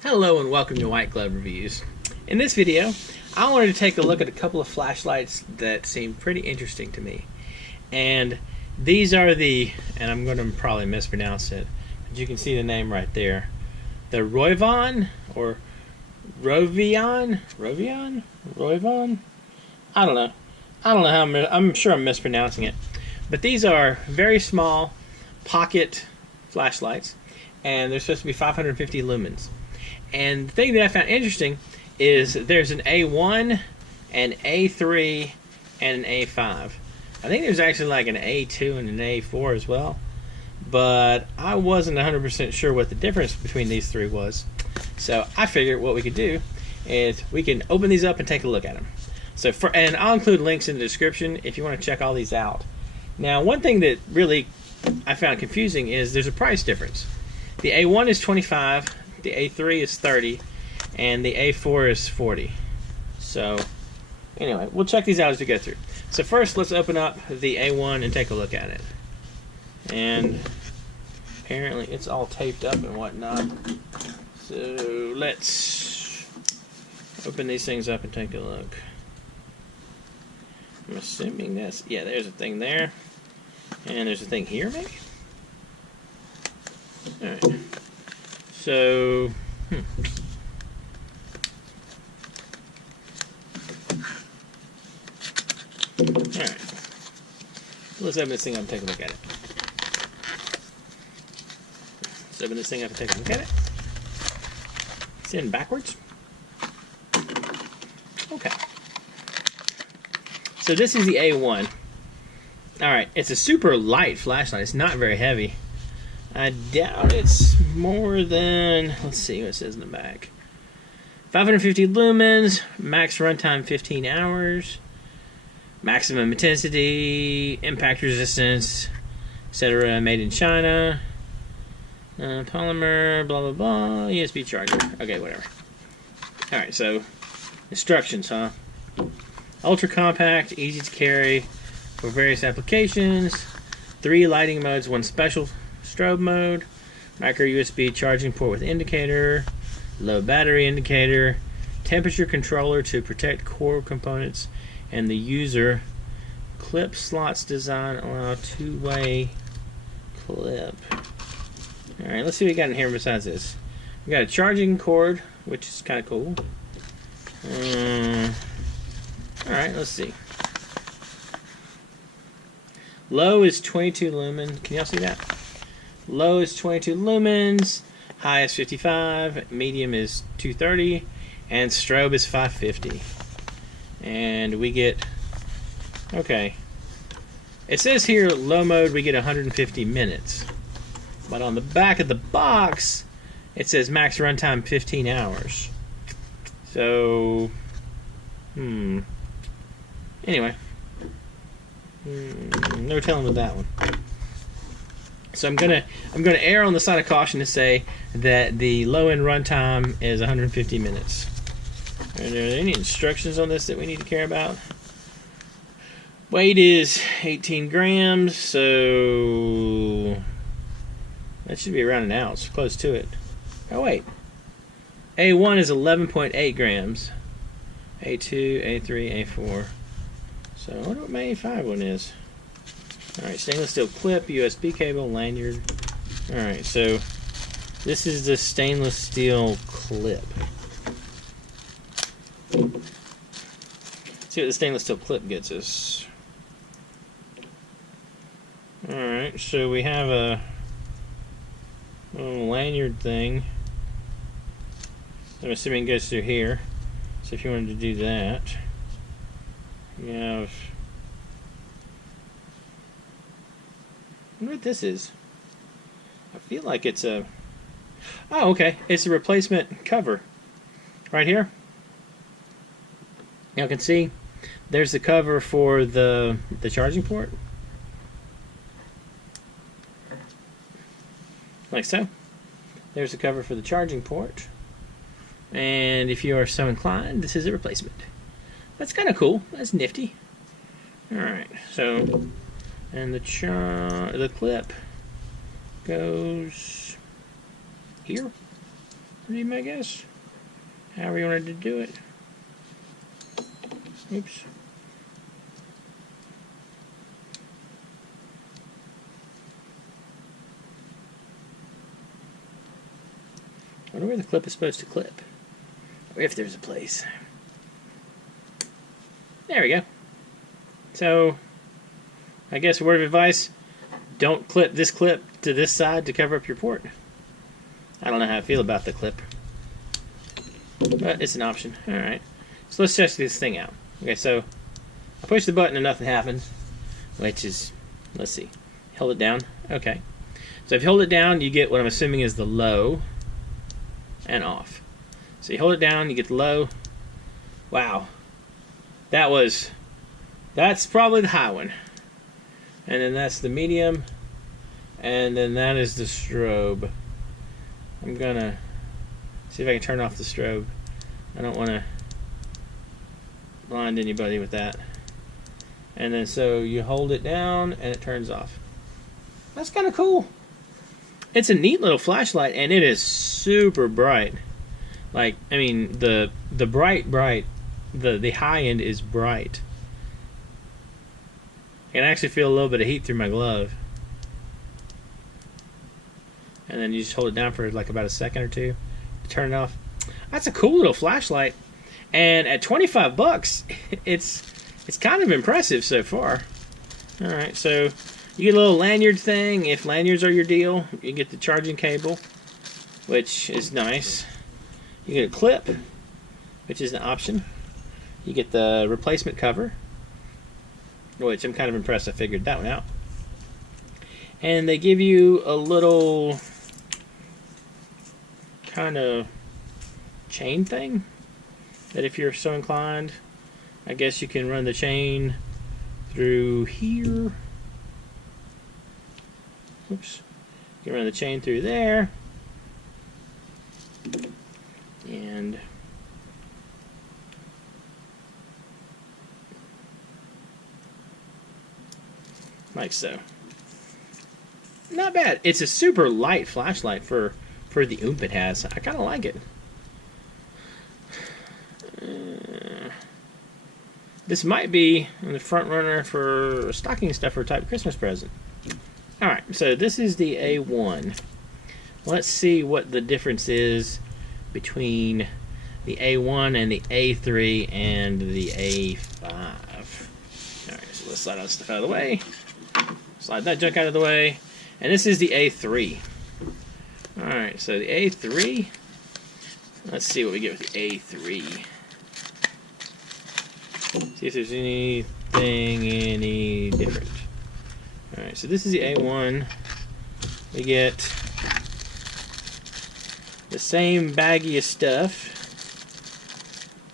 Hello and welcome to White Glove Reviews. In this video, I wanted to take a look at a couple of flashlights that seem pretty interesting to me. And these are and I'm going to probably mispronounce it, but you can see the name right there. The RovyVon or RovyVon? I don't know how I'm sure I'm mispronouncing it. But these are very small pocket flashlights, and they're supposed to be 550 lumens. And the thing that I found interesting is there's an A1, an A3, and an A5. I think there's actually like an A2 and an A4 as well, but I wasn't 100% sure what the difference between these three was. So I figured what we could do is we can open these up and take a look at them. And I'll include links in the description if you want to check all these out. Now, one thing that really I found confusing is there's a price difference. The A1 is 25, the A3 is 30, and the A4 is 40. So anyway, we'll check these out as we go through. So first, let's open up the A1 and take a look at it. And apparently it's all taped up and whatnot. So let's open these things up and take a look. I'm assuming that's, yeah, there's a thing there. And there's a thing here, maybe? Alright. So, Alright. Let's open this thing up and take a look at it. Let's open this thing up and take a look at it. It's in backwards. Okay. So this is the A1. Alright, it's a super light flashlight. It's not very heavy. I doubt it's more than, let's see what it says in the back. 550 lumens, max runtime 15 hours, maximum intensity, impact resistance, etc. Made in China, polymer, blah blah blah, USB charger. Okay, whatever. Alright, so instructions, huh? Ultra compact, easy to carry for various applications, 3 lighting modes, 1 special strobe mode, micro USB charging port with indicator, low battery indicator, temperature controller to protect core components, and the user. Clip slots design allow 2-way clip. Alright, let's see what we got in here besides this. We got a charging cord, which is kind of cool. Alright, let's see. Low is 22 lumen. Can y'all see that? Low is 22 lumens. High is 55. Medium is 230. And strobe is 550. And we get... Okay. It says here, low mode, we get 150 minutes. But on the back of the box, it says max runtime 15 hours. So... Anyway. No telling with that one. So I'm gonna err on the side of caution to say that the low end runtime is 150 minutes. Are there any instructions on this that we need to care about? Weight is 18 grams, so that should be around an ounce, close to it. Oh wait, A1 is 11.8 grams. A2, A3, A4. So I wonder what my A5 one is. Alright, stainless steel clip, USB cable, lanyard. Alright, so this is the stainless steel clip. Let's see what the stainless steel clip gets us. Alright, so we have a little lanyard thing. I'm assuming it goes through here. So if you wanted to do that, you have... I wonder what this is. I feel like it's a... Oh, okay. It's a replacement cover. Right here. You can see there's the cover for the charging port. Like so. There's the cover for the charging port. And if you are so inclined, this is a replacement. That's kind of cool. That's nifty. Alright, so... And the clip goes here. would be my guess. However you wanted to do it. Oops. I wonder where the clip is supposed to clip. Or if there's a place. There we go. So, I guess a word of advice, don't clip this clip to this side to cover up your port. I don't know how I feel about the clip. But it's an option. Alright. So let's test this thing out. Okay, so I push the button and nothing happens. Which is, let's see. Hold it down. Okay. So if you hold it down, you get what I'm assuming is the low and off. So you hold it down, you get the low. Wow. That's probably the high one. And then that's the medium. And then that is the strobe. I'm gonna see if I can turn off the strobe. I don't want to blind anybody with that. And then so you hold it down and it turns off. That's kind of cool. It's a neat little flashlight and it is super bright. Like, I mean, the high end is bright. I can actually feel a little bit of heat through my glove. And then you just hold it down for like about a second or two to turn it off. That's a cool little flashlight. And at 25 bucks, it's kind of impressive so far. Alright, so you get a little lanyard thing. If lanyards are your deal, you get the charging cable, which is nice. You get a clip, which is an option. You get the replacement cover, which I'm kind of impressed I figured that one out. And they give you a little kind of chain thing that if you're so inclined, I guess you can run the chain through here. Oops. You can run the chain through there. And like so. Not bad. It's a super light flashlight for the oomph it has. I kind of like it. This might be the front runner for a stocking stuffer type Christmas present. Alright, so this is the A1. Let's see what the difference is between the A1 and the A3 and the A5. Alright, so let's slide all this stuff out of the way. Slide that junk out of the way. And this is the A3. Alright, so the A3. Let's see what we get with the A3. See if there's anything any different. Alright, so this is the A1. We get the same baggy of stuff.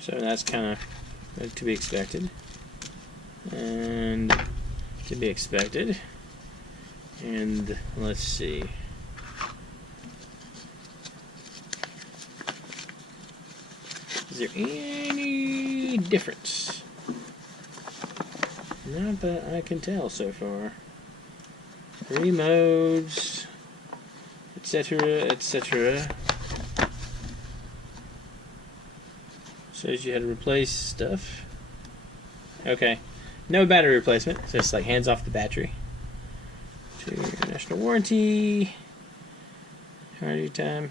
So that's kind of to be expected. And to be expected. And let's see. Is there any difference? Not that I can tell so far. 3 modes, etc., etc. Shows you how to replace stuff. Okay. No battery replacement, so it's like hands off the battery. 2 national warranty. Warranty time.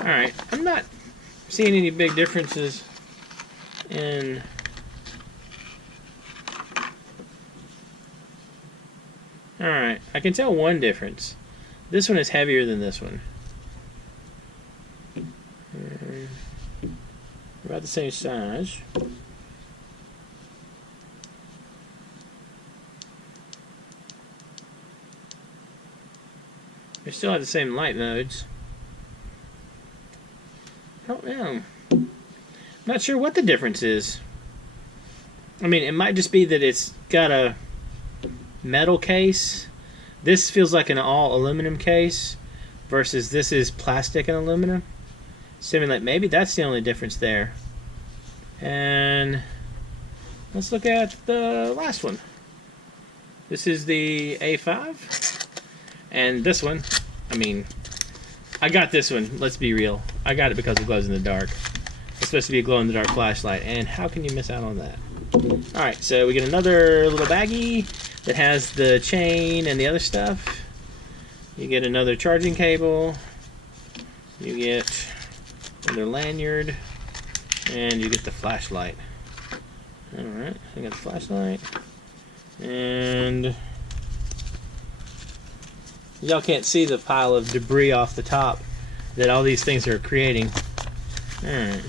Alright, I'm not seeing any big differences in alright, I can tell one difference. This one is heavier than this one. About the same size. We still have the same light modes. I don't know. Not sure what the difference is. I mean, it might just be that it's got a metal case. This feels like an all aluminum case versus this is plastic and aluminum. Assuming like maybe that's the only difference there. And let's look at the last one. This is the A5. And this one, I mean, I got this one. Let's be real. I got it because it glows in the dark. It's supposed to be a glow-in-the-dark flashlight, and how can you miss out on that? Alright, so we get another little baggie that has the chain and the other stuff. You get another charging cable. You get another lanyard. And you get the flashlight. Alright, I got the flashlight. And y'all can't see the pile of debris off the top that all these things are creating. Alright.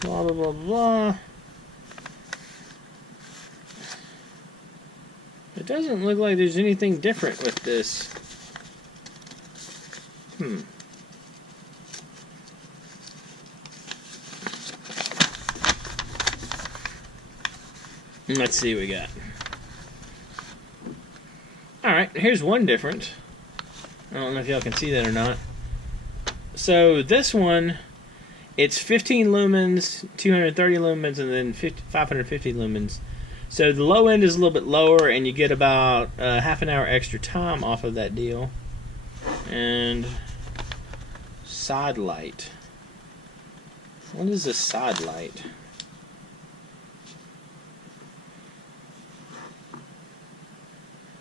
Blah, blah, blah, blah. It doesn't look like there's anything different with this. Let's see what we got. Alright, here's one difference. I don't know if y'all can see that or not. So this one, it's 15 lumens, 230 lumens, and then 550 lumens. So the low end is a little bit lower, and you get about half an hour extra time off of that deal. And side light. What is a side light?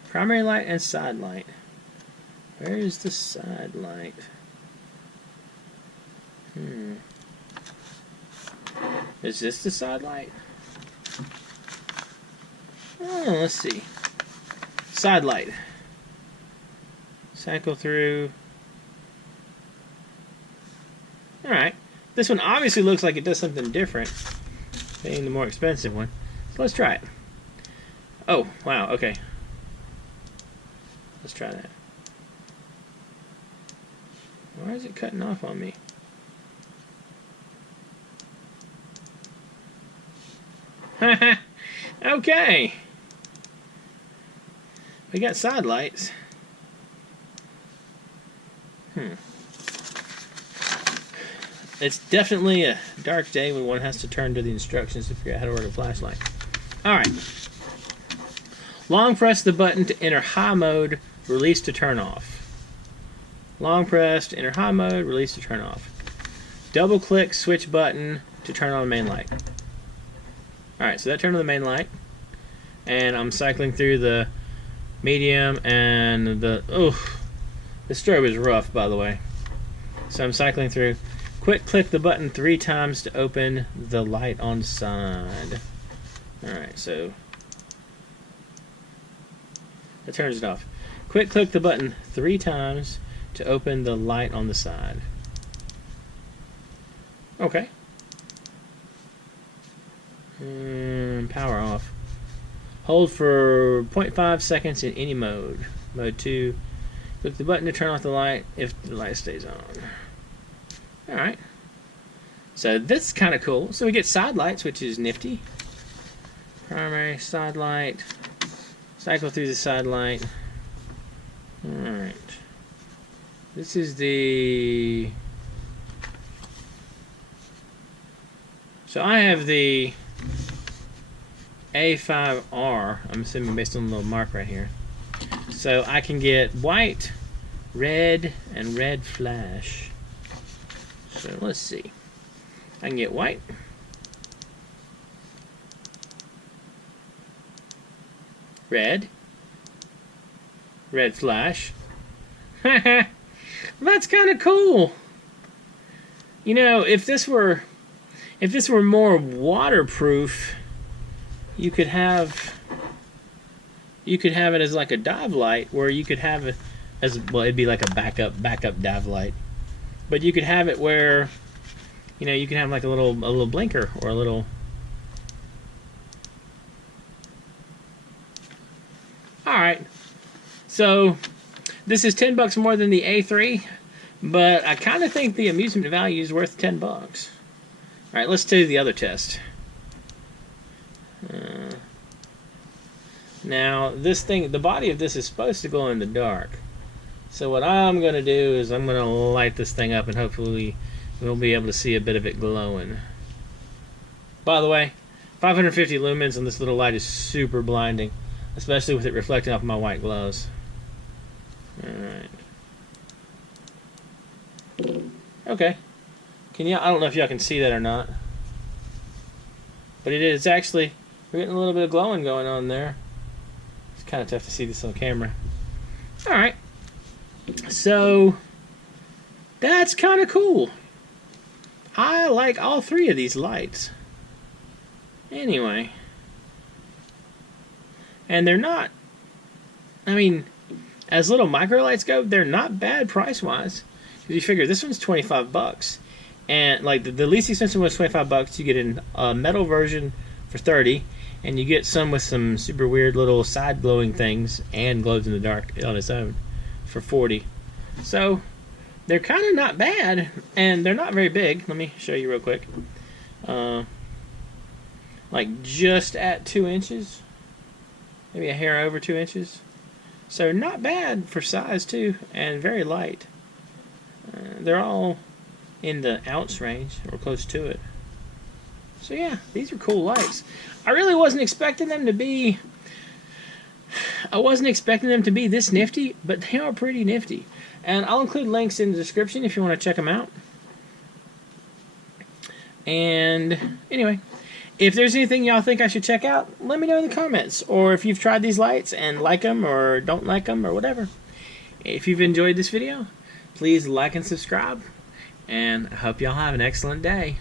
Primary light and side light. Where is the side light? Is this the side light? Oh, let's see. Side light. Cycle through. Alright. This one obviously looks like it does something different, being the more expensive one. So let's try it. Oh, wow, okay. Let's try that. Why is it cutting off on me? Okay. We got side lights. It's definitely a dark day when one has to turn to the instructions to figure out how to work a flashlight. Alright. Long press the button to enter high mode, release to turn off. Long press to enter high mode, release to turn off. Double click switch button to turn on main light. Alright, so that turned on the main light. And I'm cycling through the medium and the... Oh, the strobe is rough, by the way. So I'm cycling through. Quick click the button 3 times to open the light on side. Alright, so... that turns it off. Quick click the button 3 times to open the light on the side. Okay. Power off. Hold for 0.5 seconds in any mode. Mode 2. Click the button to turn off the light if the light stays on. Alright. So this is kind of cool. So we get side lights, which is nifty. Primary, side light. Cycle through the side light. Alright. This is the... So I have the A5R, I'm assuming based on the little mark right here. So I can get white, red, and red flash. So let's see. I can get white. Red. Red flash. That's kind of cool. You know, if this were more waterproof, you could have it as like a dive light, where you could have it as, well, it'd be like a backup dive light. But you could have it where, you know, you can have like a little blinker or a little... Alright, so this is $10 more than the A3, but I kind of think the amusement value is worth $10. Alright, let's do the other test. Now, this thing, the body of this is supposed to glow in the dark. So what I'm going to do is I'm going to light this thing up, and hopefully we'll be able to see a bit of it glowing. By the way, 550 lumens on this little light is super blinding, especially with it reflecting off my white glows. Okay. Can you? I don't know if y'all can see that or not, but it is actually. We're getting a little bit of glowing going on there. It's kind of tough to see this on camera. All right. So that's kind of cool. I like all three of these lights. Anyway. And they're not, I mean, as little micro lights go, they're not bad price-wise. Because you figure this one's $25. And like the least expensive one is $25. You get a metal version for $30. And you get some with some super weird little side glowing things and glows in the dark on its own for $40. So they're kind of not bad, and they're not very big. Let me show you real quick. Like just at 2 inches. Maybe a hair over 2 inches. So not bad for size too, and very light. They're all in the ounce range, or close to it. So yeah, these are cool lights. I really wasn't expecting them to be... I wasn't expecting them to be this nifty, but they are pretty nifty. And I'll include links in the description if you want to check them out. And anyway, if there's anything y'all think I should check out, let me know in the comments. Or if you've tried these lights and like them or don't like them or whatever. If you've enjoyed this video, please like and subscribe. And I hope y'all have an excellent day.